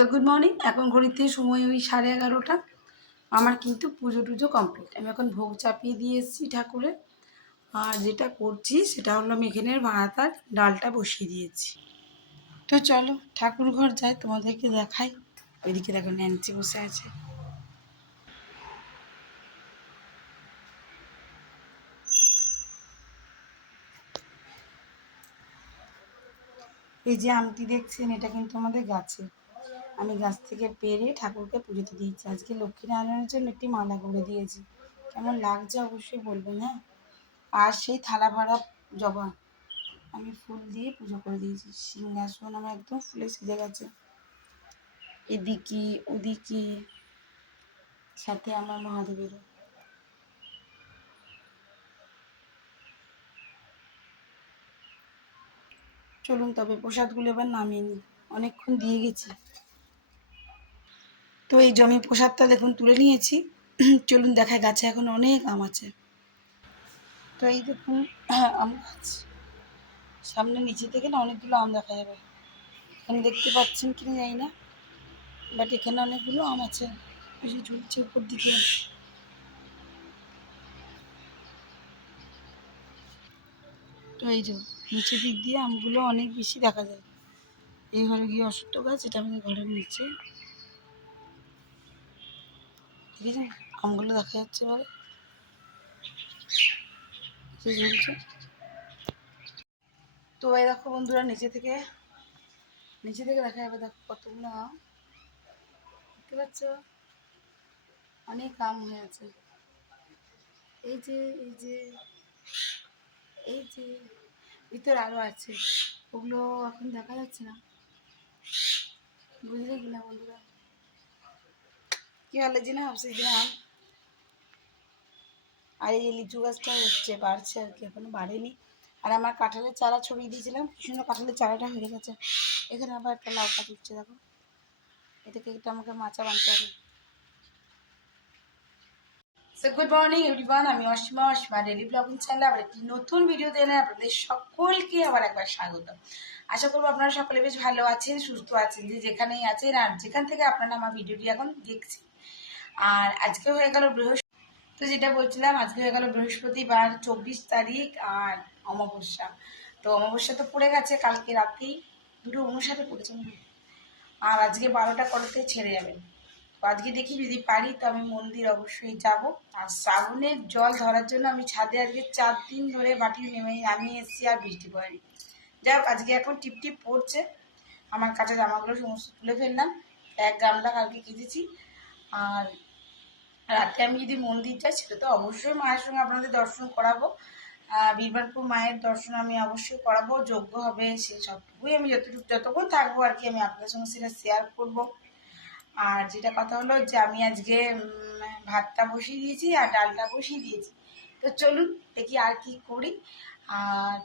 So good morning এখন ঘড়িতে সময় ওই সাড়ে এগারোটা। আমার কিন্তু পুজো টুজো কমপ্লিট আমি এখন ভোগ চাপিয়ে দিয়ে এসেছি ঠাকুরের। আর যেটা করছি সেটা হলো আমি এখানে ভাত আর ডালটা বসিয়ে দিয়েছি। তো চলো, ঠাকুর ঘর যাই, তোমাদেরকে দেখাই। ওইদিকে দেখো ন্যান্সি বসে আছে। এই যে আমটি দেখছেন, এটা কিন্তু আমাদের গাছে। আমি গাছ থেকে পেরে ঠাকুরকে পুজোতে দিয়েছি। আজকে লক্ষ্মীনারায়ণের জন্য একটি মালা করে দিয়েছি। কেমন লাগছে অবশ্যই বলবেন হ্যাঁ? আর সেই থালা ভাড়া জবা আমি ফুল দিয়ে পুজো করে দিয়েছি। সিংহাসন আমার একদম ফুলে সেজে গেছে। এদিকে, ওদিকে, সাথে আমার মহাদেবেরও। চলুন তবে প্রসাদগুলো এবার নামিয়ে নিই। অনেকক্ষণ দিয়ে গেছি। তো এই জমি প্রসাদটা দেখুন তুলে নিয়েছি। চলুন দেখায় গাছে এখন অনেক আম আছে। তো এই দেখুন আম গাছ। সামনে নিচে থেকে না অনেকগুলো আম দেখা যাবে। এখানে দেখতে পাচ্ছেন কি জানি না বাট এখানে অনেকগুলো আম আছে। ঝুলছে উপর দিকে। তো এই যে নিচের দিক দিয়ে আমগুলো অনেক বেশি দেখা যায়। এই ঘরে গিয়ে অসত্য গাছ, এটা আমাদের ঘরের নিচে দেখেছেন আমগুলো দেখা যাচ্ছে এবারে ঝুলছে? তো এই দেখো বন্ধুরা, নিচে থেকে নিচে থেকে দেখা যাবে, দেখো কতগুলো আম। দেখতে পাচ্ছ? অনেক আম হয়ে আছে। এই যে এই যে এই যে, ভিতর আরও আছে। ওগুলো এখন দেখা যাচ্ছে না। বুঝলে কি না বন্ধুরা? কি ভালো যে না? সেই আর এই লিচু গাছটা হচ্ছে, বাড়ছে আর কি, এখনও বাড়েনি। আর আমার কাঁঠালের চারা ছড়িয়ে দিয়েছিলাম কাঁঠালের চারাটা হয়ে গেছে। এখানে আবার একটা দেখো। আমাকে মাচা বানতে হবে। সো গুড মর্নিং এভরিওয়ান আমি অসীমা অসীমা ডেলি ব্লগিং চ্যানেলে আবার একটি নতুন ভিডিও দেনে আপনাদের সকলকে আবার একবার স্বাগত আশা করব আপনারা সকলে বেশ ভালো আছেন, সুস্থ আছেন, যে যেখানেই আছেন, আর যেখান থেকে আপনারা আমার ভিডিওটি এখন দেখছেন আর আজকে হয়ে গেল বৃহস্পতি তো যেটা বলছিলাম, আজকে হয়ে গেল বৃহস্পতিবার, চব্বিশ তারিখ আর অমাবস্যা। তো অমাবস্যা তো পড়ে গেছে, কালকে রাতেই দুটো অনুসারে পড়েছে। আর আজকে বারোটা করাতে ছেড়ে যাবেন। তো আজকে দেখি যদি পারি তো আমি মন্দির অবশ্যই যাব। আর শ্রাবণের জল ধরার জন্য আমি ছাদে আজকে চার দিন ধরে বাটি নেমে নামিয়ে এসেছি আর বৃষ্টি পড়েনি। যাই হোক, আজকে এখন টিপ টিপ পড়ছে। আমার কাঁচা জামাগুলো সমস্ত তুলে ফেললাম। এক গামলা কালকে কেটেছি। আর রাতে আমি যদি মন্দির যাই সেটা তো অবশ্যই মায়ের সঙ্গে আপনাদের দর্শন করাবো। আহ, বীরবানপুর মায়ের দর্শন আমি অবশ্যই করাবো যোগ্য হবে সে সবটুকুই আমি যতটুকু যতক্ষণ থাকব আর কি আমি আপনাদের সঙ্গে সেটা শেয়ার করব। আর যেটা কথা হলো যে আমি আজকে ভাতটা বসিয়ে দিয়েছি আর ডালটা বসিয়ে দিয়েছি। তো চলুন দেখি আর কি করি। আর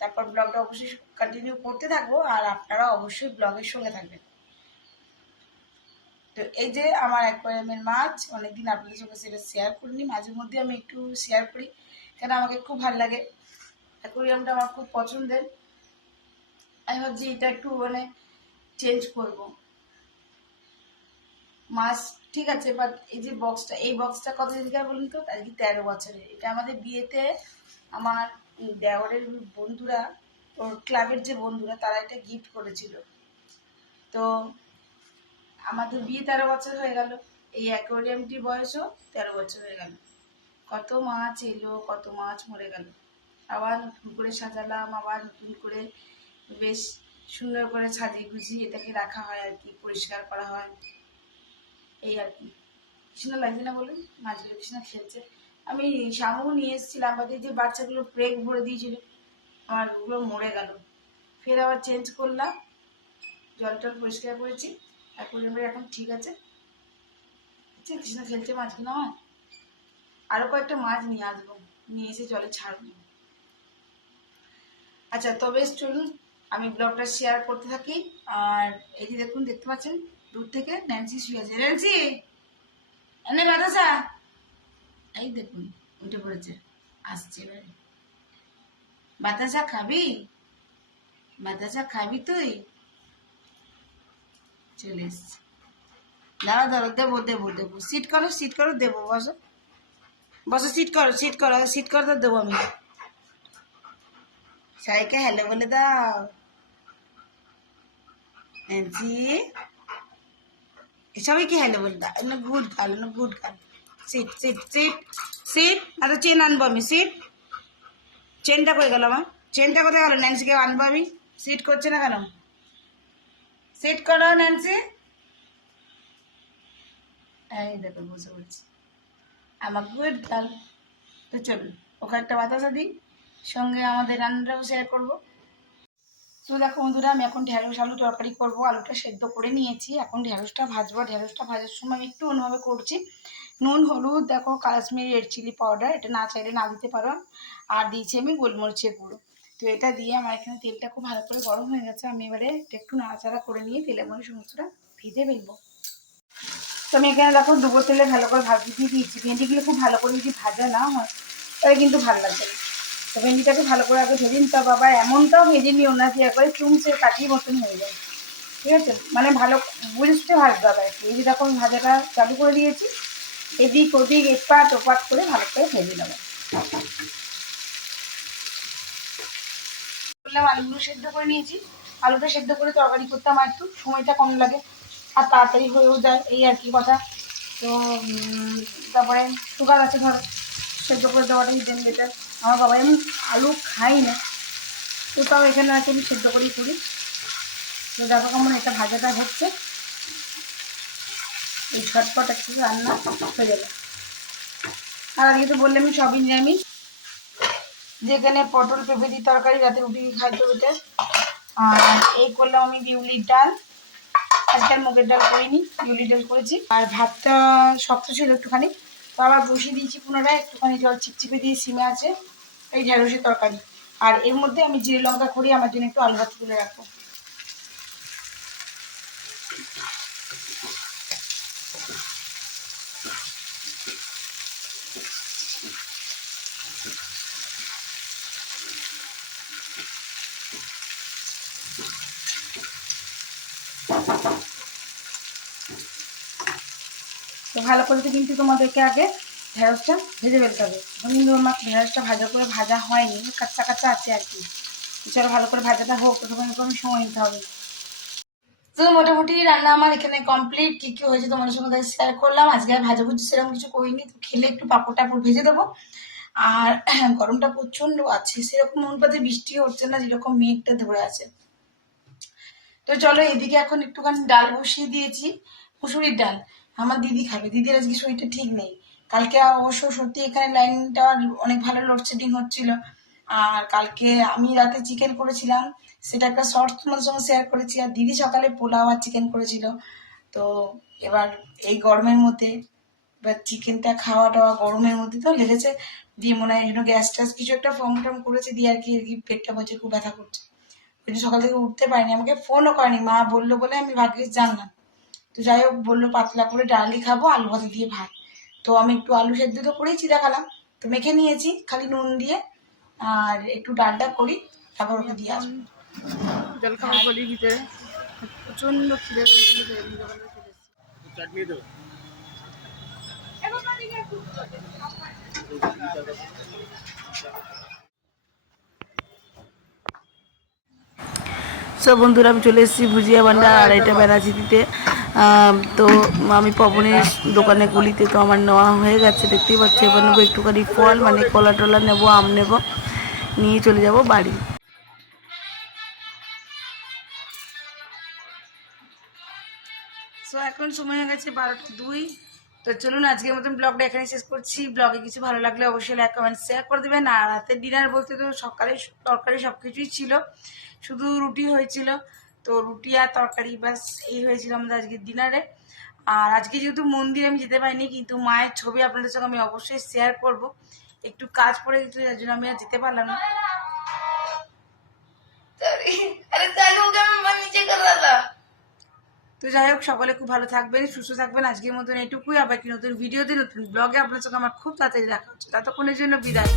তারপর ব্লগটা অবশ্যই কন্টিনিউ করতে থাকব আর আপনারা অবশ্যই ব্লগের সঙ্গে থাকবেন। তো এই যে আমার অ্যাকোয়ারিয়ামের মাছ, অনেকদিন আপনাদের সঙ্গে সেটা শেয়ার করিনি, মাঝে মধ্যে আমি একটু শেয়ার করি, কেন আমাকে খুব ভালো লাগে। অ্যাকোয়ারিয়ামটা আমার খুব পছন্দের। আমি ভাবছি এটা একটু মানে চেঞ্জ করব। মাছ ঠিক আছে বাট এই যে বক্সটা এই বক্সটা কত দিনকার বলুন তো? আজকে তেরো বছরের। এটা আমাদের বিয়েতে আমার দেওরের বন্ধুরা, ওর ক্লাবের যে বন্ধুরা, তারা এটা গিফট করেছিল। তো আমাদের বিয়ে তেরো বছর হয়ে গেল। এই অ্যাকোয়ারিয়ামটির বয়সও তেরো বছর হয়ে গেল। কত মাছ এলো, কত মাছ মরে গেল। আবার নতুন করে সাজালাম, আবার নতুন করে বেশ সুন্দর করে সাজিয়ে গুছিয়ে এটাকে রাখা হয় আর কি, পরিষ্কার করা হয়। এই আর কি। কৃষ্ণ লাগছে না বলুন? মাছগুলো কৃষ্ণ খেয়েছে আমি শামু নিয়ে এসেছিলাম, আমাদের যে বাচ্চাগুলো প্রেগ ভরে দিয়েছিল, আমার ওগুলো মরে গেল। ফের আবার চেঞ্জ করলাম। জল টল পরিষ্কার করেছি। অ্যাকোয়ারিয়ামের এখন ঠিক আছে। আচ্ছা কৃষ্ণ খেলছে মাছগুলো আমার আরও কয়েকটা মাছ নিয়ে আসব, নিয়ে এসে জলে ছাড়বো। আচ্ছা তবে চলুন আমি ব্লগটা শেয়ার করতে থাকি। আর এই যে দেখুন, দেখতে পাচ্ছেন, দূর থেকে ন্যান্সি শুয়ে আছে। ন্যান্সি এনে বাতাসা এই দেখুন, উঠে পড়েছে, আসছে এবারে। বাতাসা খাবি? বাতাসা খাবি তুই? চলে এসছি। দাঁড়া ধরো দেবো দেবো দেবো। সিট করো সিট করো, দেবো, বসো। বসো সিট করো সিট করো সিট করো তো দেবো আমি। সাইকে হ্যালো বলে দাও। ন্যান্সি সবাইকে হ্যালো বলে দাও? না গুড গার্ল না good girl sit sit sit sit আচ্ছা চেন আনব আমি সিট চেনটা করে গেল আমার চেনটা কোথায় গেল? ন্যান্সিকে আনব আমি? সিট করছে না কেন? সিট করো ন্যান্সি এই দেখো বসে বলছি আমার গুড গার্ল তো চলুন ওকে একটা বাতাসা দিই। সঙ্গে আমাদের রান্নাটাও শেয়ার করব। তো দেখো বন্ধুরা, আমি এখন ঢেঁড়স, আলু তরকারি করব। আলুটা সেদ্ধ করে নিয়েছি। এখন ঢেঁড়সটা ভাজবো। ঢেঁড়সটা ভাজার সময় আমি একটু অন্যভাবে করছি। নুন, হলুদ, দেখো কাশ্মীরি রেড চিলি পাউডার এটা না চাইলে না দিতে পারো। আর দিয়েছি আমি গোলমরিচের গুঁড়ো। তো এটা দিয়ে আমার এখানে তেলটা খুব ভালো করে গরম হয়ে গেছে। আমি এবারে একটু নাড়াচাড়া করে নিয়ে তেলের মধ্যে সমস্তটা ভিজে ফেলব। তো আমি এখানে দেখো ডুবো তেলে ভালো করে ভাজি দিয়ে দিয়েছি। ভেন্ডিগুলো খুব ভালো করে যদি ভাজা না হয়, তাহলে কিন্তু ভালো লাগবে তো ভেন্ডিটাকে ভালো করে আগে ভেজে নিতে হবে। আবার এমনটাও ভেজে নিও না যে একবারে চুমচে কাটিয়ে মতন হয়ে যায়। ঠিক আছে? মানে ভালো বুঝতে ভাজতে হবে এই যে দেখো ভাজাটা চালু করে দিয়েছি। এদিক ওদিক এপাট ওপাট করে ভালো করে ভেজে নেব। বললাম আলুগুলো সেদ্ধ করে নিয়েছি। আলুটা সেদ্ধ করে তরকারি করতাম আর একটু, সময়টা কম লাগে। আর তাড়াতাড়ি হয়েও যায়, এই আর কি কথা। তো তারপরে সুগার আছে ধর, সেদ্ধ করে দেওয়াটাই দেন বেটার আমার বাবা এমন আলু খাই না, তো তাও এখানে আছে আমি সেদ্ধ করেই করি। তো দেখো কেমন একটা ভাজাটা হচ্ছে। এই ছটপট একটু রান্না হয়ে যাবে। আর আগে তো বললাম আমি সবই নিরামিষ। যেখানে পটল পেঁপে দিয়ে তরকারি রাতে রুটি খাই তো রুটে আর এই করলাম আমি বিউলির ডাল। আজকে আর মুগের ডাল করিনি, বিউলির ডাল করেছি। আর ভাতটা শক্ত ছিল একটুখানি, তো আবার বসিয়ে দিয়েছি পুনরায়, একটুখানি জল চিপচিপে দিয়ে সিমে আছে এই ঢেঁড়সের তরকারি। আর এর মধ্যে আমি জিরে লঙ্কা করি, আমার জন্য একটু আলু ভাত তুলে রাখব। তো ভালো করে তো কিন্তু তোমাদেরকে আগে ঢেঁড়সটা ভেজে ফেলতে হবে কিন্তু আমার ঢেঁড়সটা ভাজা করে ভাজা হয়নি, কাঁচা কাঁচা আছে আর কি। চলো ভালো করে ভাজাটা হোক একটু আমি সময় নিতে হবে। তো মোটামুটি রান্না আমার এখানে কমপ্লিট কী কী হয়েছে তোমাদের সঙ্গে শেয়ার করলাম। আজকে আর ভাজা ভুজি সেরকম কিছু করিনি, তো খেলে একটু পাঁপড় টাপড় ভেজে দেবো। আর গরমটা প্রচণ্ড আছে, সেরকম অনুপাতে বৃষ্টি হচ্ছে না, যেরকম মেঘটা ধরে আছে। তো চলো এদিকে এখন একটুখানি ডাল বসিয়ে দিয়েছি, মুসুরির ডাল। আমার দিদি খাবে। দিদির আজকে শরীরটা ঠিক নেই। কালকে অবশ্য সত্যি এখানে লাইনটা অনেক ভালো লোডশেডিং হচ্ছিল। আর কালকে আমি রাতে চিকেন করেছিলাম। সেটা একটা শর্ট তোমাদের সঙ্গে শেয়ার করেছি। আর দিদি সকালে পোলাও আর চিকেন করেছিল। তো এবার এই গরমের মধ্যে এবার চিকেনটা খাওয়া টাওয়া গরমের মধ্যে তো লেগেছে। দিয়ে মনে হয় গ্যাস ট্যাস কিছু একটা ফর্ম টর্ম করেছে। দিয়ে আর কি আর কি পেটটা বলছে খুব ব্যথা করছে। জন্য সকাল থেকে উঠতে পারিনি। আমাকে ফোনও করেনি। মা বলল বলে আমি ভাগ্যিস জানলাম তো যাই হোক বলল পাতলা করে ডালই খাব আলু ভাতে দিয়ে ভাত। তো আমি একটু আলু সেদ্ধ তো করেইছি দেখালাম। তো মেখে নিয়েছি খালি নুন দিয়ে আর একটু ডালটা করি তারপর ওকে দিয়ে আসব। জল খাবার ভিতরে প্রচণ্ড খিদে। চাটনি দেবো? সব বন্ধুরা আমি চলে এসেছি ভুজিয়া ভান্ডার আড়াইটা আম, তো আমি পবনের দোকানে গুলিতে তো আমার নেওয়া হয়ে গেছে দেখতেই পাচ্ছি। এবার নেব একটুখানি ফল মানে কলা টলা নেব আম নেব নিয়ে চলে যাব বাড়ি। সো এখন সময় হয়ে গেছে বারোটা দুই। তো চলুন আজকের মতন ব্লগটা এখানে শেষ করছি। ব্লগে কিছু ভালো লাগলে অবশ্যই লাইক কমেন্ট শেয়ার করে দেবেন। আর রাতের ডিনার বলতে তো সকালে তরকারি সব কিছুই ছিল। শুধু রুটি হয়েছিল। তো রুটি আর তরকারি ব্যাস এই হয়েছিল আমাদের আজকের ডিনারে আর আজকে যেহেতু মন্দিরে আমি যেতে পারিনি কিন্তু মায়ের ছবি আপনাদের সঙ্গে আমি অবশ্যই শেয়ার করব। একটু কাজ পড়ে গেছিল যার জন্য আমি আর যেতে পারলাম না। তো যাই হোক সকলে খুব ভালো থাকবেন সুস্থ থাকবেন। আজকের মতন এটুকুই আবার কি নতুন ভিডিওতে নতুন ব্লগে আপনার সঙ্গে আমার খুব তাড়াতাড়ি দেখা হচ্ছে। ততক্ষণের জন্য বিদায়।